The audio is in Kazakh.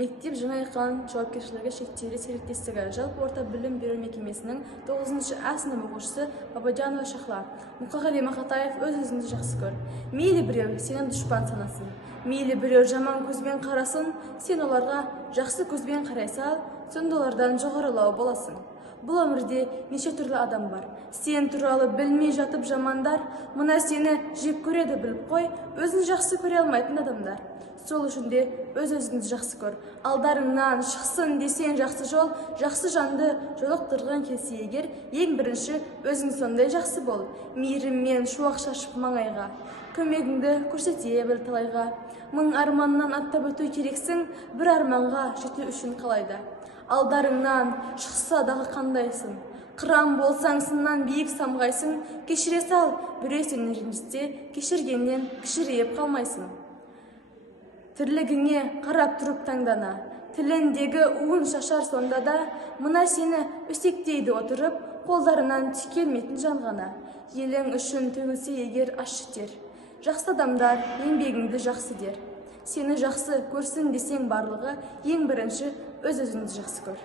Мектеп жаңайқан жауапкершілігі шектеулі серіктестігі жалпы орта білім беру мекемесінің 9-шы А сынып оқушысы Бабаджанова Шахла. Мұқағали Мақатаев өз-өзіңді жақсы көр. Мейлі біреу сенің дұшпан санасын, мейлі біреу жаман көзбен қарасын, сен оларға жақсы көзбен қарай сал, сонда олардан жоғарылау боласың. Бұл өмірде неше түрлі адам бар. Сен туралы білмей жатып жамандар, мына сені жек көреді біліп қой, өзін жақсы көре алмайтын адамдар. Сол үшін де өз-өзіңді жақсы көр. Алдарыңнан шықсын десең жақсы жол, жақсы жанды жолықтырған келсе егер, ең бірінші өзің сондай жақсы бол. Мейіріммен шуақ шашып маңайға, көмегіңді көрсете біл талайға. Мың арманнан аттап өту керексің, бір арманға жету үшін қалайда. Алдарыңнан шықса дағы қандайсың, қырам болсаң сыннан биік самғайсың, кешіре сал, біреу сені ренжітсе, кешіргеннен кішірейіп қалмайсың. Тірлігіңе қарап тұрып таңдана, тіліндегі уын шашар сонда да, мына сені өсектейді отырып, қолдарынан түйкелмейтін жан ғана. Елің үшін төгілсе егер ащы тер, жақсы адамдар еңбегіңді жақсы дер. Сені жақсы көрсін десең барлығы, ең бірінші өз-өзіңді жақсы көр.